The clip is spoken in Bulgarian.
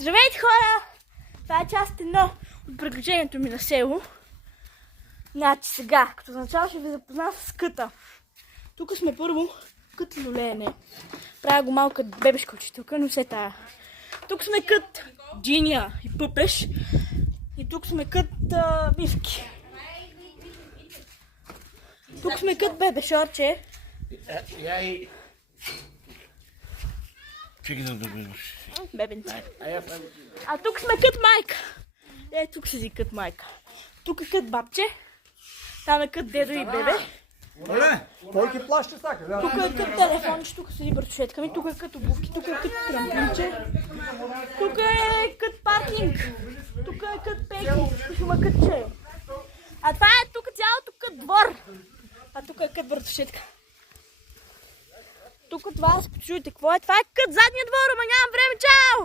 Здравейте, хора! Това е част едно от приключението ми на село. Значи сега, като начало ще ви запозная с къта. Тук сме първо кът люлеене. Правя го малка бебешка учителка, но все тая. Тук сме кът Джиния и Пъпеш. И тук сме кът Мивки. Тук сме кът Бебешорче. Чекай да добиваш. Бебенце. А тук сме кът майка. Тук седи кът майка. Тук е кът бабче. Там е кът дедо и бебе. Кой ти плаща така? Тук е кът телефонче, тук седи братовчетка ми, тук е кът обувки, тук е кът трамплинче. Тук е кът паркинг. Тук е кът пейки, тук има кът чай. А това е тук цялото кът двор. А тук е кът братовчетка. Тук това, чуете какво е? Това е кът задния двор, ама нямам време, чао!